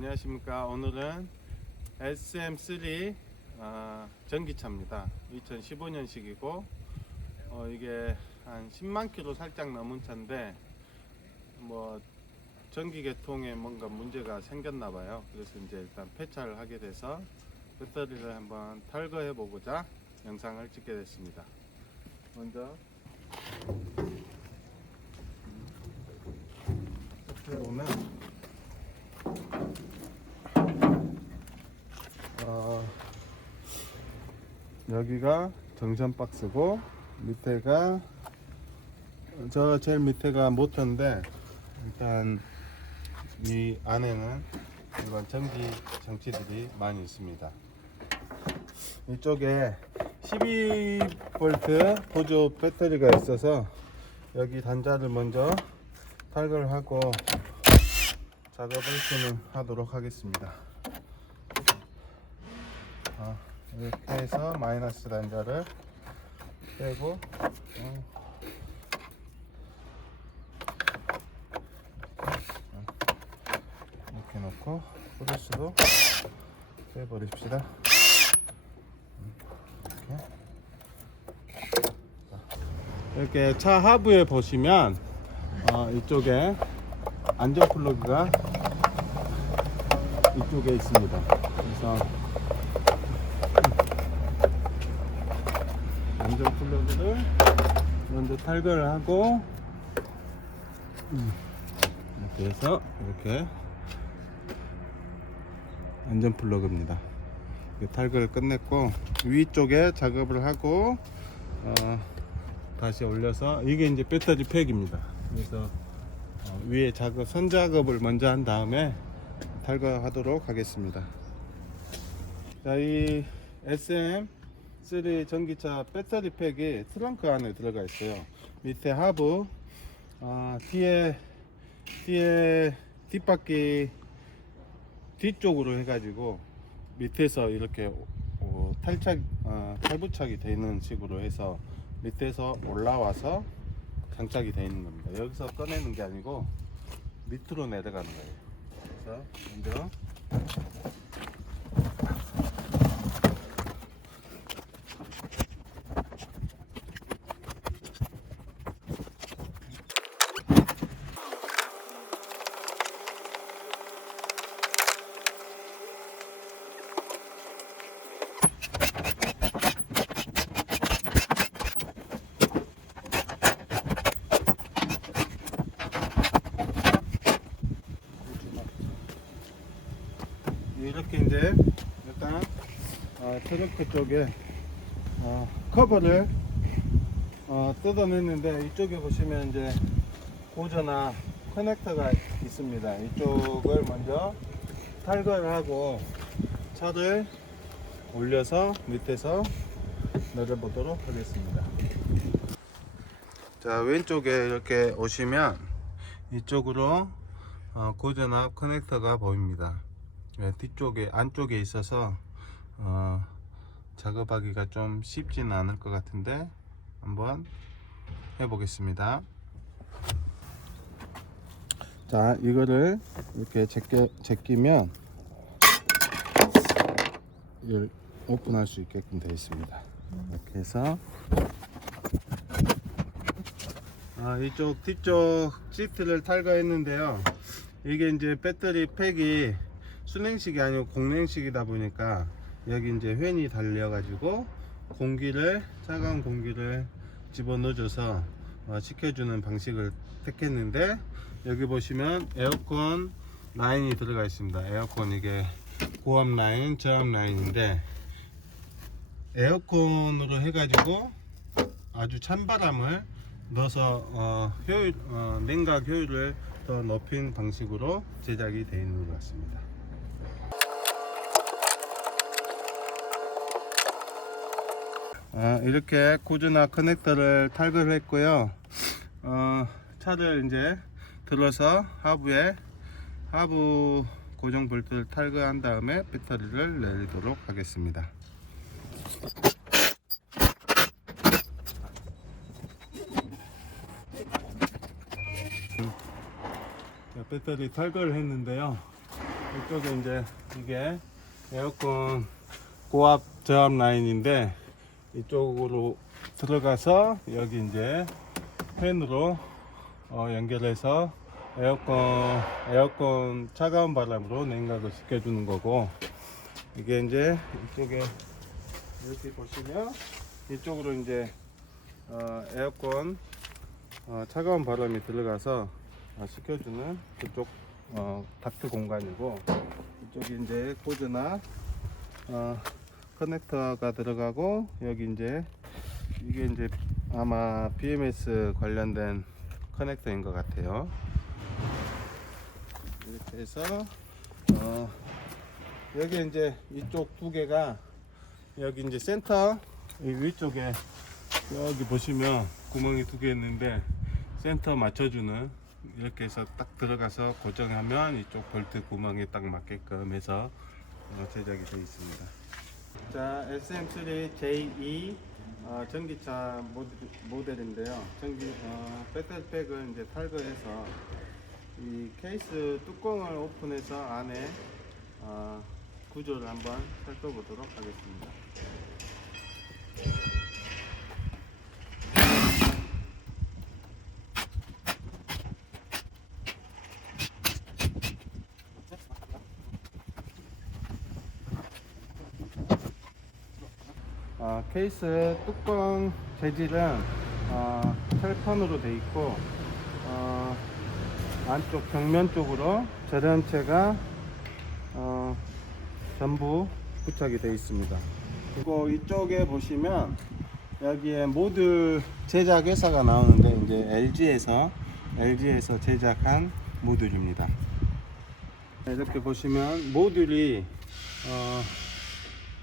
안녕하십니까. 오늘은 SM3 전기차입니다. 2015년식이고 이게 한 10만 킬로 살짝 넘은 차인데 뭐 전기 계통에 뭔가 문제가 생겼나 봐요. 그래서 이제 일단 폐차를 하게 돼서 배터리를 한번 탈거해 보고자 영상을 찍게 됐습니다. 먼저 앞에 보면 여기가 정션 박스고 밑에가 저 제일 밑에가 모터인데, 일단 이 안에는 일반 전기 장치들이 많이 있습니다. 이쪽에 12V 보조 배터리가 있어서 여기 단자를 먼저 탈거를 하고 작업을 진행하도록 하겠습니다. 이렇게 해서 마이너스 단자를 빼고 이렇게 놓고 플러스도 빼버립시다. 이렇게 차 하부에 보시면 이쪽에 안전 플러그가 이쪽에 있습니다. 그래서 안전 플러그를 먼저 탈거를 하고 이렇게 해서 이렇게 안전 플러그입니다. 탈거를 끝냈고 위쪽에 작업을 하고 다시 올려서 이게 이제 배터리 팩입니다. 그래서 위에 선 작업을 먼저 한 다음에 탈거하도록 하겠습니다. 자, 이 SM3 전기차 배터리 팩이 트렁크 안에 들어가 있어요. 밑에 하부, 뒤에 뒷바퀴 뒤쪽으로 해가지고 밑에서 이렇게 탈부착이 되어 있는 식으로 해서 밑에서 올라와서 장착이 되어 있는 겁니다. 여기서 꺼내는 게 아니고 밑으로 내려가는 거예요. 그래서 먼저 이렇게 이제 일단 트렁크 쪽에 커버를 뜯어냈는데, 이쪽에 보시면 이제 고저나 커넥터가 있습니다. 이쪽을 먼저 탈거를 하고 차를 올려서 밑에서 내려보도록 하겠습니다. 자, 왼쪽에 이렇게 오시면 이쪽으로 고저나 커넥터가 보입니다. 뒤쪽에 안쪽에 있어서 작업하기가 좀 쉽지는 않을 것 같은데 한번 해보겠습니다. 자, 이거를 이렇게 제끼면 이걸 오픈할 수 있게끔 되어 있습니다. 이렇게 해서 이쪽 뒤쪽 시트를 탈거했는데요. 이게 이제 배터리 팩이 수냉식이 아니고 공냉식이다 보니까 여기 이제 팬이 달려 가지고 차가운 공기를 집어넣어줘서 식혀주는 방식을 택했는데, 여기 보시면 에어컨 라인이 들어가 있습니다. 에어컨, 이게 고압 라인, 저압 라인인데 에어컨으로 해가지고 아주 찬바람을 넣어서 냉각 효율을 더 높인 방식으로 제작이 되어 있는 것 같습니다. 이렇게 고저나 커넥터를 탈거를 했고요. 차를 이제 들어서 하부 고정 볼트를 탈거한 다음에 배터리를 내리도록 하겠습니다. 배터리 탈거를 했는데요. 이쪽에 이제 이게 에어컨 고압 저압 라인인데 이쪽으로 들어가서 여기 이제 팬으로 연결해서 에어컨 차가운 바람으로 냉각을 시켜주는 거고, 이게 이제 이쪽에 이렇게 보시면 이쪽으로 이제 에어컨 차가운 바람이 들어가서 식혀주는 그쪽 닥트 공간이고, 이쪽이 이제 코드나 커넥터가 들어가고, 여기 이제 이게 이제 아마 BMS 관련된 커넥터인 것 같아요. 이렇게 해서 여기 이제 이쪽 두 개가, 여기 이제 센터 이 위쪽에 여기 보시면 구멍이 두 개 있는데 센터 맞춰주는, 이렇게 해서 딱 들어가서 고정하면 이쪽 볼트 구멍에 딱 맞게끔 해서 제작이 되어 있습니다. 자, SM3JE 전기차 모델인데요. 배터리팩을 이제 탈거해서 이 케이스 뚜껑을 오픈해서 안에 구조를 한번 살펴보도록 하겠습니다. 케이스 뚜껑 재질은 철판으로 되어 있고, 안쪽 벽면 쪽으로 절연체가 전부 부착이 되어 있습니다. 그리고 이쪽에 보시면 여기에 모듈 제작 회사가 나오는데, 이제 LG에서 제작한 모듈입니다. 이렇게 보시면 모듈이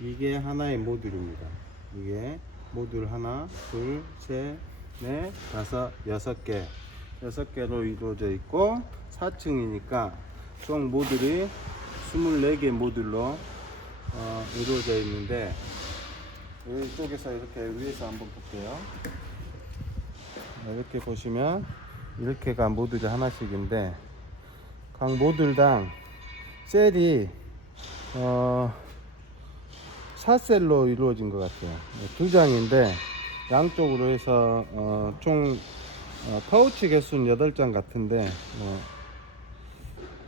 이게 하나의 모듈입니다. 이게 모듈 하나, 둘, 셋, 넷, 다섯, 여섯 개로 이루어져 있고, 4층이니까 총 모듈이 24개 모듈로 이루어져 있는데, 이쪽에서 이렇게 위에서 한번 볼게요. 이렇게 보시면 이렇게가 모듈이 하나씩인데, 각 모듈당 셀이 4셀로 이루어진 것 같아요. 두 장인데 양쪽으로 해서 총 파우치 개수는 8장 같은데,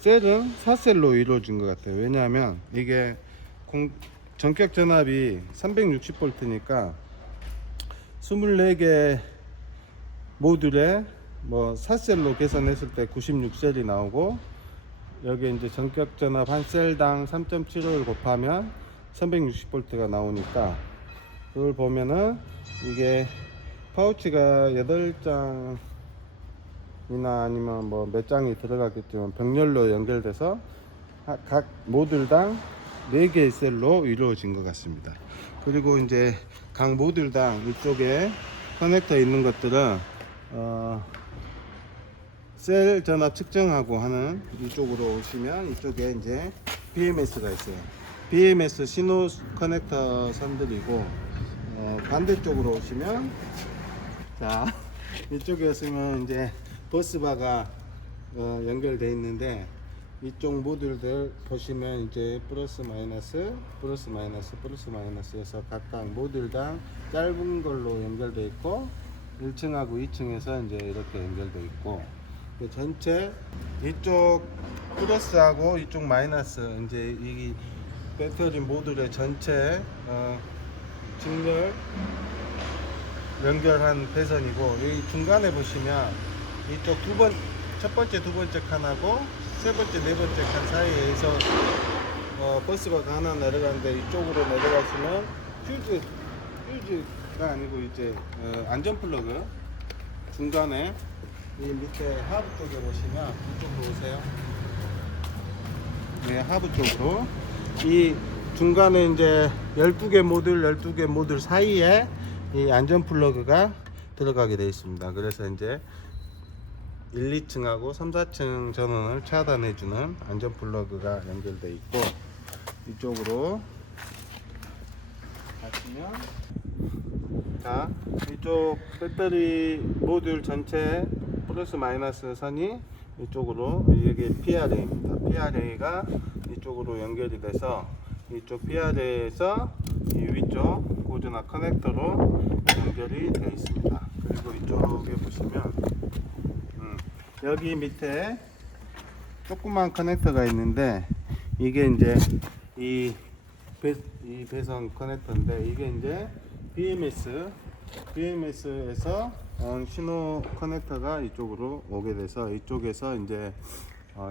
셀은 4셀로 이루어진 것 같아요. 왜냐하면 이게 전격 전압이 360V니까 24개 모듈에 4셀로 계산했을 때 96셀이 나오고, 여기 이제 전격 전압 한 셀당 3.75를 곱하면 360V가 나오니까, 그걸 보면은 이게 파우치가 8장이나 아니면 몇 장이 들어갔겠지만 병렬로 연결돼서 각 모듈당 4개의 셀로 이루어진 것 같습니다. 그리고 이제 각 모듈당 이쪽에 커넥터 있는 것들은 셀 전압 측정하고 하는, 이쪽으로 오시면 이쪽에 이제 BMS가 있어요. BMS 신호 커넥터 선들이고, 반대쪽으로 오시면, 자, 이쪽에 오시면 이제 버스바가 연결되어 있는데, 이쪽 모듈들 보시면 이제 플러스 마이너스 해서 각각 모듈당 짧은 걸로 연결되어 있고, 1층하고 2층에서 이제 이렇게 연결되어 있고, 전체 이쪽 플러스하고 이쪽 마이너스, 이제 이 배터리 모듈의 전체 직렬 연결한 배선이고, 여기 중간에 보시면 이쪽 첫 번째, 두 번째 칸하고 세 번째, 네 번째 칸 사이에서 버스바가 하나 내려가는데, 이쪽으로 내려가시면 휴즈가 아니고 이제 안전 플러그 중간에 이 밑에 하부 쪽에 보시면, 이쪽으로 오세요. 네, 하부 쪽으로 이 중간에 이제 12개 모듈 사이에 이 안전 플러그가 들어가게 되어 있습니다. 그래서 이제 1, 2층하고 3, 4층 전원을 차단해주는 안전 플러그가 연결되어 있고, 이쪽으로 가시면, 자, 이쪽 배터리 모듈 전체 플러스 마이너스 선이 이쪽으로, 이게 PRA입니다. PRA가 이쪽으로 연결이 돼서 이쪽 PR에서 이 위쪽 고즈나 커넥터로 연결이 되어 있습니다. 그리고 이쪽에 보시면 여기 밑에 조그만 커넥터가 있는데 이게 이제 이 배선 커넥터인데 이게 이제 BMS에서 신호 커넥터가 이쪽으로 오게 돼서 이쪽에서 이제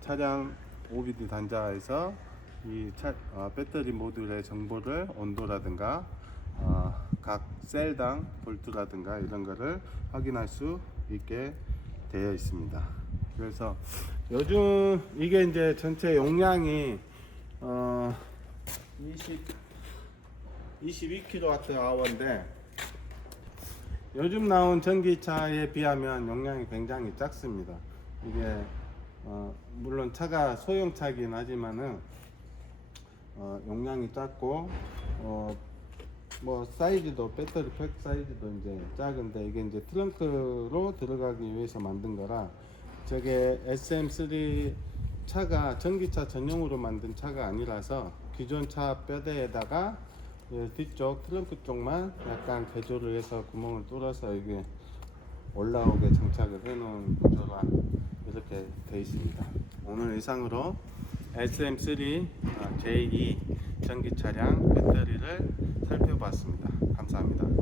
차량 OBD 단자에서 이 배터리 모듈의 정보를 온도라든가 각 셀당 볼트라든가 이런 거를 확인할 수 있게 되어 있습니다. 그래서 요즘 이게 이제 전체 용량이 22kWh인데 요즘 나온 전기차에 비하면 용량이 굉장히 작습니다. 이게 물론 차가 소형차긴 하지만은 용량이 작고 뭐 사이즈도 배터리 팩 사이즈도 이제 작은데 이게 이제 트렁크로 들어가기 위해서 만든 거라 저게 SM3 차가 전기차 전용으로 만든 차가 아니라서 기존 차 뼈대에다가 뒤쪽 트렁크 쪽만 약간 개조를 해서 구멍을 뚫어서 이게 올라오게 장착을 해 놓은 구조가 이렇게 되어 있습니다. 오늘 이상으로 SM3 제2 전기 차량 배터리를 살펴봤습니다. 감사합니다.